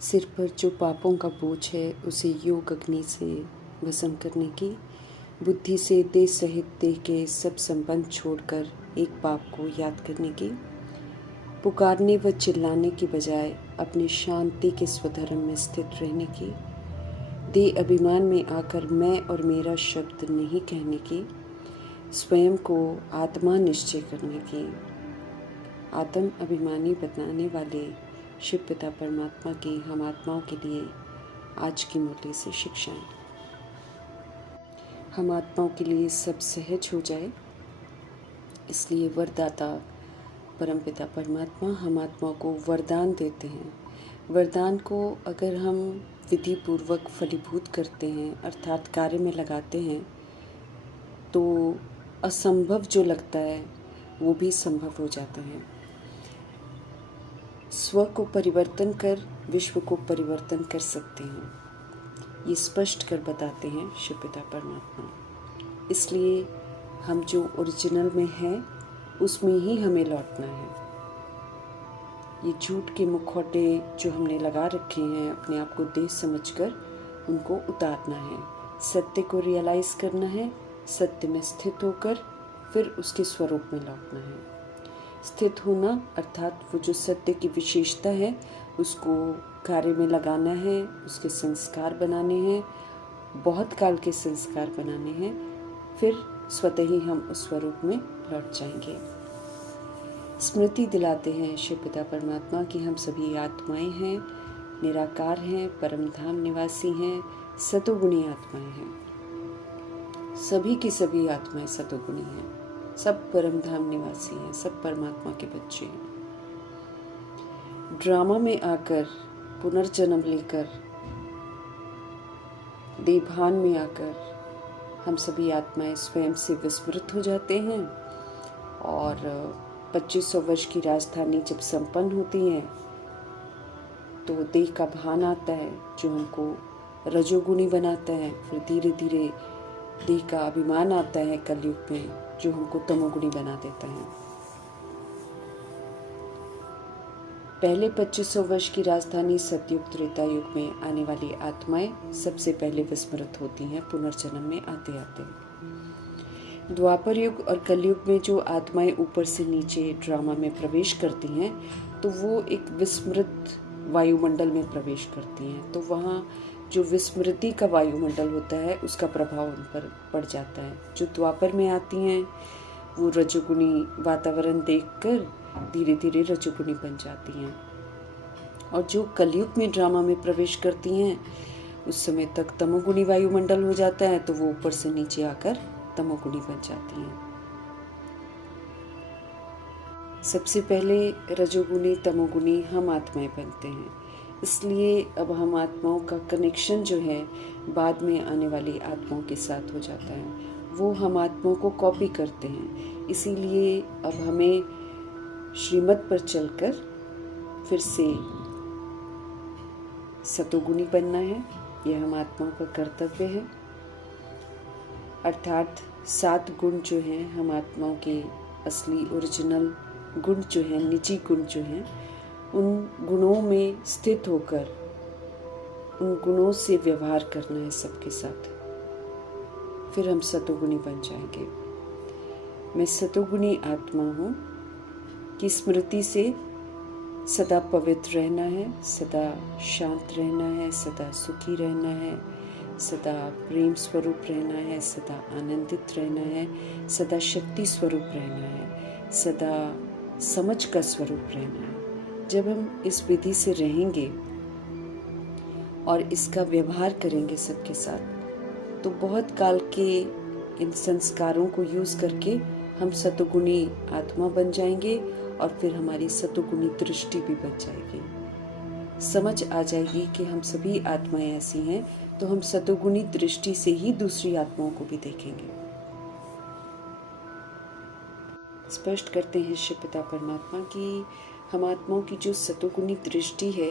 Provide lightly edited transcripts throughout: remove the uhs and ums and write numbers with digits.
सिर पर जो पापों का बोझ है उसे योग अग्नि से भस्म करने की, बुद्धि से देह सहित देह के सब संबंध छोड़कर एक पाप को याद करने की, पुकारने व चिल्लाने की बजाय अपनी शांति के स्वधर्म में स्थित रहने की, देह अभिमान में आकर मैं और मेरा शब्द नहीं कहने की, स्वयं को आत्मा निश्चय करने की, आत्म अभिमानी बताने वाले शिव पिता परमात्मा की हम आत्माओं के लिए आज की मुरली से शिक्षाएं। हम आत्माओं के लिए सब सहज हो जाए, इसलिए वरदाता परमपिता परमात्मा हम आत्माओं को वरदान देते हैं। वरदान को अगर हम विधि पूर्वक फलीभूत करते हैं अर्थात कार्य में लगाते हैं तो असंभव जो लगता है वो भी संभव हो जाता है। स्व को परिवर्तन कर विश्व को परिवर्तन कर सकते हैं, ये स्पष्ट कर बताते हैं शिव पिता परमात्मा। इसलिए हम जो ओरिजिनल में हैं उसमें ही हमें लौटना है। ये झूठ के मुखौटे जो हमने लगा रखे हैं अपने आप को देह समझकर उनको उतारना है, सत्य को रियलाइज करना है, सत्य में स्थित होकर फिर उसके स्वरूप में लौटना है। स्थित होना अर्थात वो जो सत्य की विशेषता है उसको कार्य में लगाना है, उसके संस्कार बनाने हैं, बहुत काल के संस्कार बनाने हैं, फिर स्वतः ही हम उस स्वरूप में लौट जाएंगे। स्मृति दिलाते हैं शिव पिता परमात्मा की हम सभी आत्माएं हैं, निराकार हैं, परम धाम निवासी हैं, सतोगुणी आत्माएं हैं। सभी की सभी आत्माएं सतोगुणी हैं, सब परम धाम निवासी हैं, सब परमात्मा के बच्चे हैं। ड्रामा में आकर पुनर्जन्म लेकर देभान में आकर हम सभी आत्माएं स्वयं से विस्मृत हो जाते हैं और 2500 वर्ष की राजधानी जब संपन्न होती है तो देह का भान आता है जो हमको रजोगुणी बनाता है। फिर धीरे धीरे देह का अभिमान आता है कलयुग में जो हमको तमोगुणी बना देता है। पहले 2500 वर्ष की राजधानी सतयुग त्रेता युग में आने वाली आत्माएं सबसे पहले विस्मृत होती हैं पुनर्जन्म में आते आते। द्वापर युग और कलयुग में जो आत्माएं ऊपर से नीचे ड्रामा में प्रवेश करती हैं तो वो एक विस्मृत वायुमंडल में प्रवेश करती हैं, तो वहाँ जो विस्मृति का वायुमंडल होता है उसका प्रभाव उन पर पड़ जाता है। जो द्वापर में आती हैं वो रजोगुणी वातावरण देखकर धीरे धीरे रजोगुणी बन जाती हैं, और जो कलयुग में ड्रामा में प्रवेश करती हैं उस समय तक तमोगुणी वायुमंडल हो जाता है, तो वो ऊपर से नीचे आकर तमोगुणी बन जाती हैं। सबसे पहले रजोगुणी तमोगुणी हम आत्माएं बनते हैं, इसलिए अब हम आत्माओं का कनेक्शन जो है बाद में आने वाली आत्माओं के साथ हो जाता है, वो हम आत्माओं को कॉपी करते हैं। इसीलिए अब हमें श्रीमत पर चलकर फिर से सतोगुणी बनना है, यह हम आत्माओं का कर्तव्य है। अर्थात 7 गुण जो हैं हम आत्माओं के असली ओरिजिनल गुण जो हैं, निजी गुण जो हैं, उन गुणों में स्थित होकर उन गुणों से व्यवहार करना है सबके साथ, फिर हम सतोगुणी बन जाएंगे। मैं सतोगुणी आत्मा हूँ कि स्मृति से सदा पवित्र रहना है, सदा शांत रहना है, सदा सुखी रहना है, सदा प्रेम स्वरूप रहना है, सदा आनंदित रहना है, सदा शक्ति स्वरूप रहना है, सदा समझ का स्वरूप रहना है। जब हम इस विधि से रहेंगे और इसका व्यवहार करेंगे सबके साथ तो बहुत काल के इन संस्कारों को यूज करके हम सतोगुणी आत्मा बन जाएंगे और फिर हमारी सतोगुणी दृष्टि भी बन जाएगी। समझ आ जाएगी कि हम सभी आत्माएं ऐसी हैं, तो हम सतोगुणी दृष्टि से ही दूसरी आत्माओं को भी देखेंगे। स्पष्ट करते हैं शिव पिता परमात्मा की हम आत्माओं की जो सतोगुणी दृष्टि है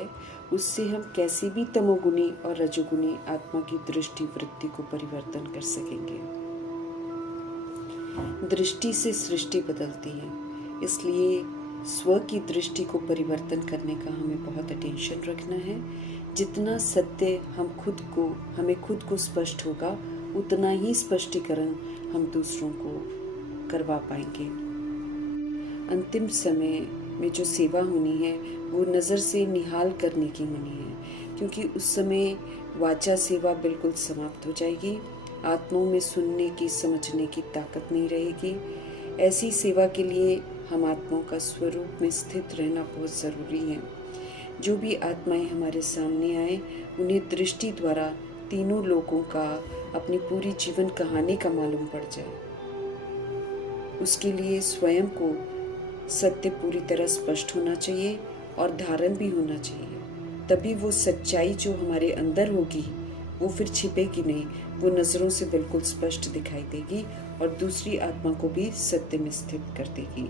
उससे हम कैसी भी तमोगुणी और रजोगुणी आत्मा की दृष्टि वृत्ति को परिवर्तन कर सकेंगे। दृष्टि से सृष्टि बदलती है, इसलिए स्व की दृष्टि को परिवर्तन करने का हमें बहुत अटेंशन रखना है। जितना सत्य हमें खुद को स्पष्ट होगा, उतना ही स्पष्टीकरण हम दूसरों को करवा पाएंगे। अंतिम समय में जो सेवा होनी है वो नज़र से निहाल करने की होनी है, क्योंकि उस समय वाचा सेवा बिल्कुल समाप्त हो जाएगी। आत्माओं में सुनने की, समझने की ताकत नहीं रहेगी। ऐसी सेवा के लिए हम आत्माओं का स्वरूप में स्थित रहना बहुत ज़रूरी है। जो भी आत्माएं हमारे सामने आए, उन्हें दृष्टि द्वारा तीनों लोगों का, अपनी पूरी जीवन कहानी का मालूम पड़ जाए। उसके लिए स्वयं को सत्य पूरी तरह स्पष्ट होना चाहिए और धारण भी होना चाहिए। तभी वो सच्चाई जो हमारे अंदर होगी वो फिर छिपेगी नहीं, वो नज़रों से बिल्कुल स्पष्ट दिखाई देगी और दूसरी आत्मा को भी सत्य में स्थित कर देगी।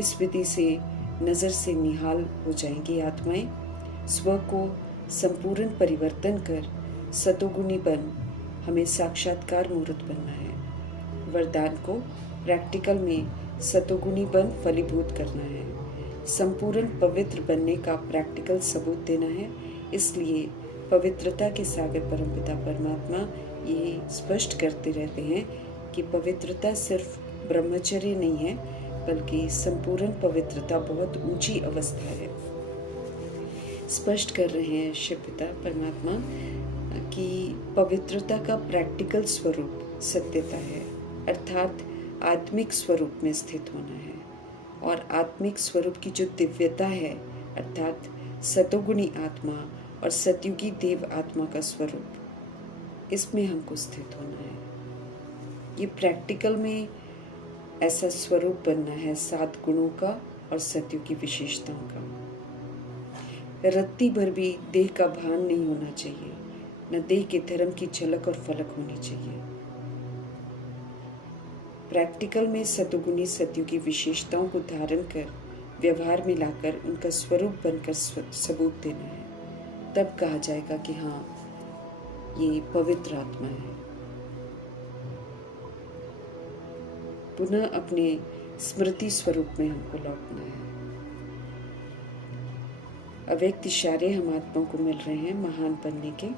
इस विधि से नज़र से निहाल हो जाएंगी आत्माएं। स्व को संपूर्ण परिवर्तन कर सतोगुणी बन हमें साक्षात्कार मूर्त बनना है। वरदान को प्रैक्टिकल में सतोगुणी बन फलीभूत करना है। संपूर्ण पवित्र बनने का प्रैक्टिकल सबूत देना है। इसलिए पवित्रता के सागर परमपिता परमात्मा ये स्पष्ट करते रहते हैं कि पवित्रता सिर्फ ब्रह्मचर्य नहीं है, बल्कि संपूर्ण पवित्रता बहुत ऊंची अवस्था है। स्पष्ट कर रहे हैं शिव पिता परमात्मा कि पवित्रता का प्रैक्टिकल स्वरूप सत्यता है, अर्थात आत्मिक स्वरूप में स्थित होना है। और आत्मिक स्वरूप की जो दिव्यता है, अर्थात सतोगुणी आत्मा और सतयुगी देव आत्मा का स्वरूप, इसमें हमको स्थित होना है। ये प्रैक्टिकल में ऐसा स्वरूप बनना है 7 गुणों का और सतयुगी विशेषताओं का। रत्ती भर भी देह का भान नहीं होना चाहिए, न देह के धर्म की झलक और फलक होनी चाहिए। प्रैक्टिकल में सतोगुणी सतयुगी विशेषताओं को धारण कर व्यवहार में लाकर उनका स्वरूप बनकर सबूत देना है। तब कहा जाएगा कि हाँ, ये पवित्र आत्मा है। पुनः अपने स्मृति स्वरूप में हमको लौटना है। अव्यक्त इशारे हम आत्माओं को मिल रहे हैं महान बनने के।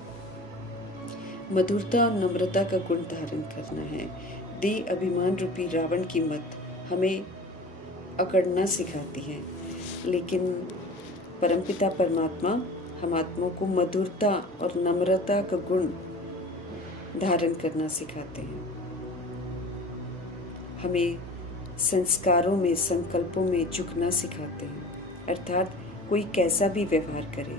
मधुरता और नम्रता का गुण धारण करना है। देह अभिमान रूपी रावण की मत हमें अकड़ना सिखाती है, लेकिन परमपिता परमात्मा हम आत्माओं को मधुरता और नम्रता का गुण धारण करना सिखाते हैं। हमें संस्कारों में, संकल्पों में झुकना सिखाते हैं, अर्थात कोई कैसा भी व्यवहार करे,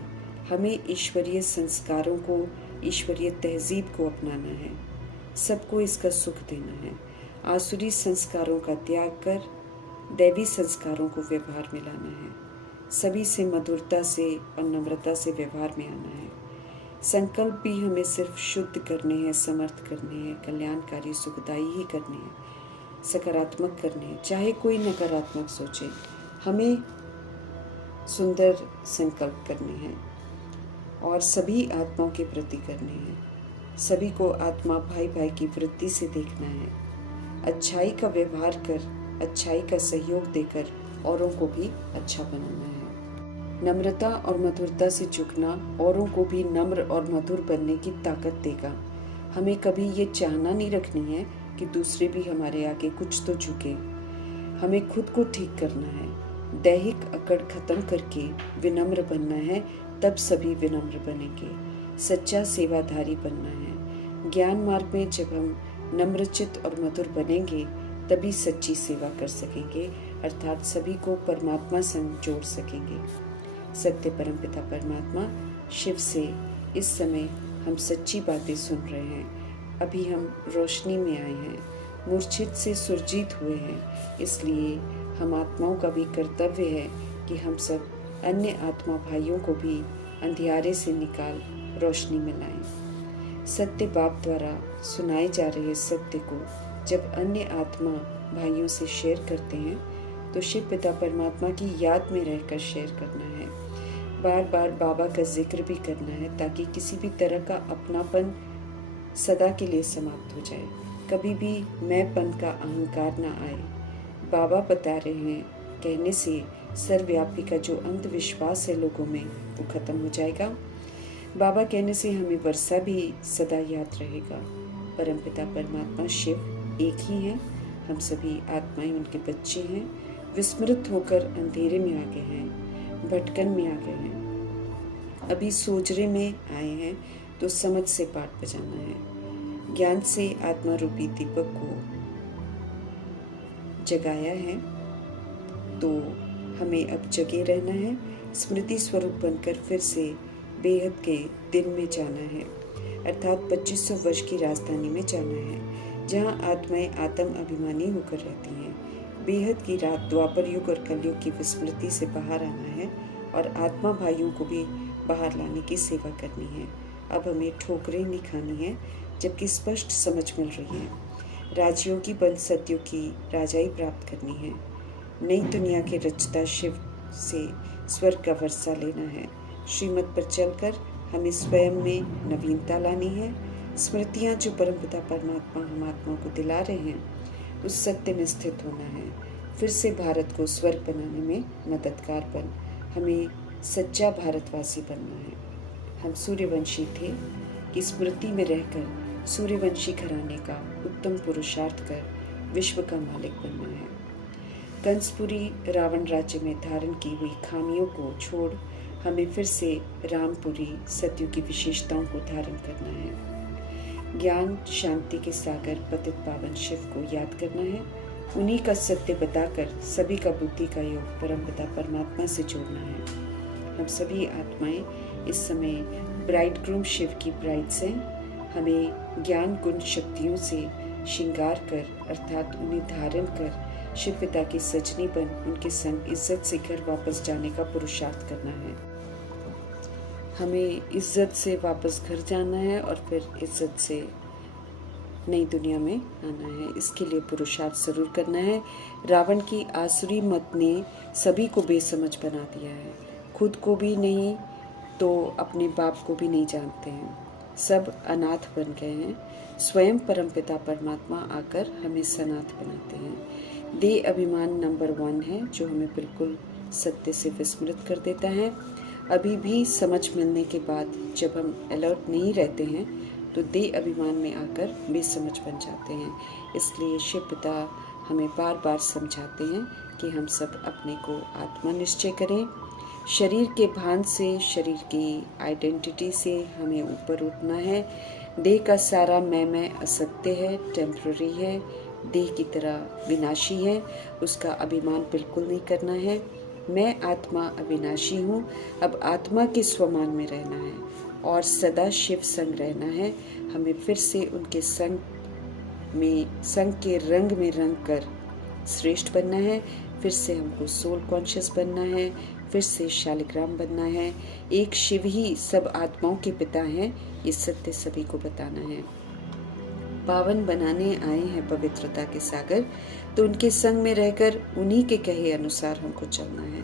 हमें ईश्वरीय संस्कारों को, ईश्वरीय तहजीब को अपनाना है। सबको इसका सुख देना है। आसुरी संस्कारों का त्याग कर दैवी संस्कारों को व्यवहार में लाना है। सभी से मधुरता से और नम्रता से व्यवहार में आना है। संकल्प भी हमें सिर्फ शुद्ध करने हैं, समर्थ करने हैं, कल्याणकारी सुखदायी ही करने हैं, सकारात्मक करने हैं, चाहे कोई नकारात्मक सोचे। हमें सुंदर संकल्प करने हैं और सभी आत्माओं के प्रति करने हैं। सभी को आत्मा भाई भाई की वृत्ति से देखना है। अच्छाई का व्यवहार कर, अच्छाई का सहयोग देकर औरों को भी अच्छा बनाना है। नम्रता और मधुरता से झुकना औरों को भी नम्र और मधुर बनने की ताकत देगा। हमें कभी ये चाहना नहीं रखनी है कि दूसरे भी हमारे आगे कुछ तो झुके। हमें खुद को ठीक करना है। दैहिक अकड़ खत्म करके विनम्र बनना है, तब सभी विनम्र बनेंगे। सच्चा सेवाधारी बनना है। ज्ञान मार्ग में जब हम नम्रचित और मधुर बनेंगे, तभी सच्ची सेवा कर सकेंगे, अर्थात सभी को परमात्मा संग जोड़ सकेंगे। सत्य परमपिता परमात्मा शिव से इस समय हम सच्ची बातें सुन रहे हैं। अभी हम रोशनी में आए हैं, मूर्छित से सुरजीत हुए हैं। इसलिए हम आत्माओं का भी कर्तव्य है कि हम सब अन्य आत्मा भाइयों को भी अंधियारे से निकाल रोशनी में लाएं। सत्य बाप द्वारा सुनाए जा रहे सत्य को जब अन्य आत्मा भाइयों से शेयर करते हैं, तो शिव पिता परमात्मा की याद में रहकर शेयर करना है। बार बार बाबा का जिक्र भी करना है, ताकि किसी भी तरह का अपनापन सदा के लिए समाप्त हो जाए। कभी भी मैंपन का अहंकार ना आए। बाबा बता रहे हैं कहने से सर्वव्यापी का जो अंधविश्वास है लोगों में वो खत्म हो जाएगा। बाबा कहने से हमें वर्षा भी सदा याद रहेगा। परमपिता परमात्मा शिव एक ही है। हम सभी आत्माएं उनके बच्चे हैं। विस्मृत होकर अंधेरे में आ गए हैं, भटकन में आ गए हैं। अभी सोजरे में आए हैं तो समझ से पाठ बजाना है। ज्ञान से आत्मा रूपी दीपक को जगाया है तो हमें अब जगे रहना है। स्मृति स्वरूप बनकर फिर से बेहद के दिन में जाना है, अर्थात 2500 वर्ष की राजधानी में जाना है, जहाँ आत्माएं आत्म अभिमानी होकर रहती हैं। बेहद की रात द्वापर युग और कलयुग की विस्मृति से बाहर आना है और आत्मा भाइयों को भी बाहर लाने की सेवा करनी है। अब हमें ठोकरें नहीं खानी है, जबकि स्पष्ट समझ मिल रही है। राजयोगी बन सत्यों की राजाई प्राप्त करनी है। नई दुनिया के रचता शिव से स्वर्ग का वर्षा लेना है। श्रीमत पर चलकर हमें स्वयं में नवीनता लानी है। स्मृतियाँ जो परमपिता परमात्मा हम आत्मा को दिला रहे हैं, उस सत्य में स्थित होना है। फिर से भारत को स्वर्ग बनाने में मददगार बन हमें सच्चा भारतवासी बनना है। हम सूर्यवंशी थे कि स्मृति में रहकर सूर्यवंशी घराने का उत्तम पुरुषार्थ कर विश्व का मालिक बनना है। कंसपुरी रावण राज्य में धारण की हुई खामियों को छोड़ हमें फिर से रामपुरी सत्यु की विशेषताओं को धारण करना है। ज्ञान शांति के सागर पतित पावन शिव को याद करना है। उन्हीं का सत्य बताकर सभी का बुद्धि का योग परमपिता परमात्मा से जोड़ना है। हम सभी आत्माएं इस समय ब्राइड ग्रूम शिव की ब्राइड्स हैं। हमें ज्ञान गुण शक्तियों से श्रृंगार कर अर्थात उन्हें धारण कर शिव पिता की सजनी बन उनके संग इज्जत से घर वापस जाने का पुरुषार्थ करना है। हमें इज्जत से वापस घर जाना है और फिर इज्जत से नई दुनिया में आना है। इसके लिए पुरुषार्थ जरूर करना है। रावण की आसुरी मत ने सभी को बेसमझ बना दिया है। खुद को भी नहीं तो अपने बाप को भी नहीं जानते हैं। सब अनाथ बन गए हैं। स्वयं परमपिता परमात्मा आकर हमें सनाथ बनाते हैं। देह अभिमान नंबर 1 है जो हमें बिल्कुल सत्य से विस्मृत कर देता है। अभी भी समझ मिलने के बाद जब हम अलर्ट नहीं रहते हैं तो देह अभिमान में आकर बेसमझ बन जाते हैं। इसलिए शिव पिता हमें बार बार समझाते हैं कि हम सब अपने को आत्मा निश्चय करें। शरीर के भान से, शरीर की आइडेंटिटी से हमें ऊपर उठना है। देह का सारा मैं असत्य है, टेम्पररी है, देह की तरह विनाशी है। उसका अभिमान बिल्कुल नहीं करना है। मैं आत्मा अविनाशी हूँ। अब आत्मा के स्वमान में रहना है और सदा शिव संग रहना है। हमें फिर से उनके संग के रंग में रंग कर श्रेष्ठ बनना है। फिर से हमको सोल कॉन्शियस बनना है। फिर से शालिग्राम बनना है। एक शिव ही सब आत्माओं के पिता हैं, ये सत्य सभी को बताना है। पावन बनाने आए हैं पवित्रता के सागर, तो उनके संग में रहकर उन्हीं के कहे अनुसार हमको चलना है।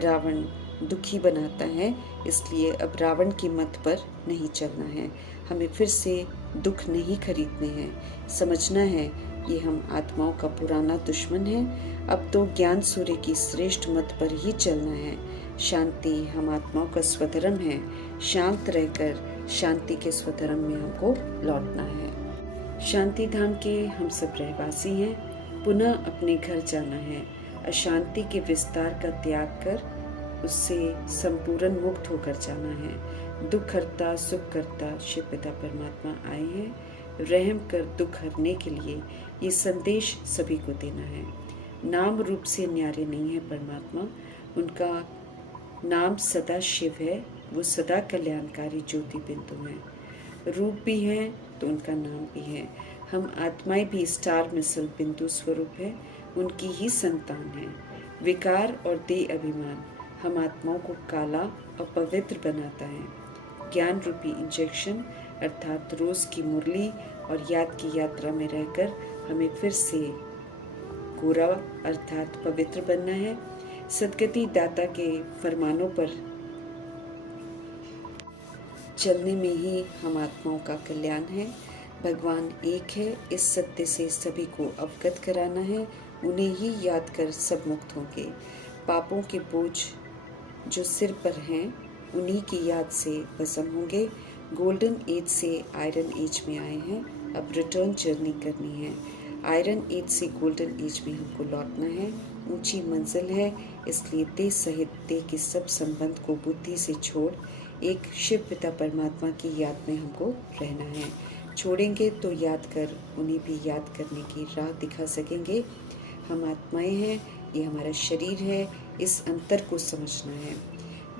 रावण दुखी बनाता है, इसलिए अब रावण की मत पर नहीं चलना है। हमें फिर से दुख नहीं खरीदने हैं। समझना है ये हम आत्माओं का पुराना दुश्मन है। अब तो ज्ञान सूर्य की श्रेष्ठ मत पर ही चलना है। शांति हम आत्माओं का स्वधर्म है। शांत रहकर शांति के स्वधर्म में हमको लौटना है। शांति धाम के हम सब रहवासी हैं। पुनः अपने घर जाना है। अशांति के विस्तार का त्याग कर उससे संपूर्ण मुक्त होकर जाना है। दुख हरता सुख करता शिव पिता परमात्मा आए हैं। रहम कर दुख हरने के लिए ये संदेश सभी को देना है। नाम रूप से न्यारे नहीं है परमात्मा। उनका नाम सदा शिव है। वो सदा कल्याणकारी ज्योति बिंदु है। रूप भी है तो उनका नाम भी है। हम आत्माएं भी स्टार मिसल बिंदु स्वरूप है, उनकी ही संतान है। विकार और देह अभिमान हम आत्माओं को काला और पवित्र बनाता है। ज्ञान रूपी इंजेक्शन अर्थात रोज की मुरली और याद की यात्रा में रहकर हमें फिर से गोरा अर्थात पवित्र बनना है। सदगति दाता के फरमानों पर चलने में ही हम आत्माओं का कल्याण है। भगवान एक है, इस सत्य से सभी को अवगत कराना है उन्हें ही याद कर सब मुक्त होंगे। पापों के बोझ जो सिर पर हैं उन्हीं की याद से भस्म होंगे। गोल्डन एज से आयरन एज में आए हैं, अब रिटर्न जर्नी करनी है। आयरन एज से गोल्डन एज में हमको लौटना है। ऊंची मंजिल है, इसलिए देह सहित देह के सब संबंध को बुद्धि से छोड़ एक शिव पिता परमात्मा की याद में हमको रहना है। छोड़ेंगे तो याद कर उन्हें भी याद करने की राह दिखा सकेंगे। हम आत्माएं हैं, ये हमारा शरीर है, इस अंतर को समझना है।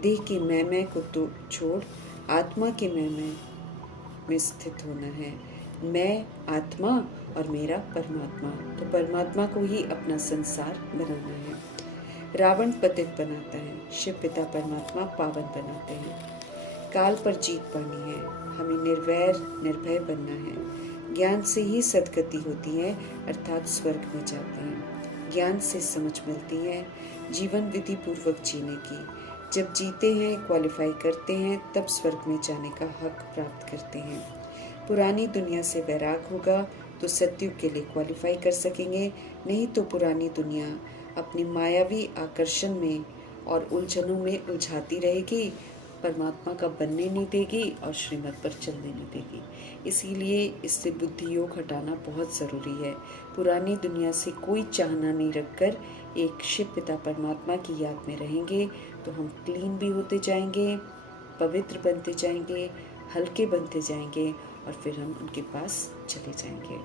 देह के मैं को तो छोड़ आत्मा के मैं में स्थित होना है। मैं आत्मा और मेरा परमात्मा, तो परमात्मा को ही अपना संसार बनाना है। रावण पतित बनाता है, शिव पिता परमात्मा पावन बनाते हैं। काल पर जीत पानी है, हमें निर्वैर निर्भय बनना है। ज्ञान से ही सद्गति होती है, अर्थात स्वर्ग में जाते हैं। ज्ञान से समझ मिलती है जीवन विधि पूर्वक जीने की। जब जीते हैं, क्वालिफाई करते हैं, तब स्वर्ग में जाने का हक प्राप्त करते हैं। पुरानी दुनिया से वैराग होगा तो सत्युग के लिए क्वालिफाई कर सकेंगे, नहीं तो पुरानी दुनिया अपनी मायावी आकर्षण में और उलझनों में उलझाती रहेगी, परमात्मा का बनने नहीं देगी और श्रीमत पर चलने नहीं देगी। इसीलिए इससे बुद्धि योग हटाना बहुत ज़रूरी है। पुरानी दुनिया से कोई चाहना नहीं रखकर एक शिव पिता परमात्मा की याद में रहेंगे तो हम क्लीन भी होते जाएंगे, पवित्र बनते जाएंगे, हल्के बनते जाएंगे और फिर हम उनके पास चले जाएंगे।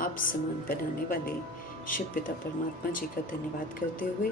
आप समान बनाने वाले शिव पिता परमात्मा जी का धन्यवाद करते हुए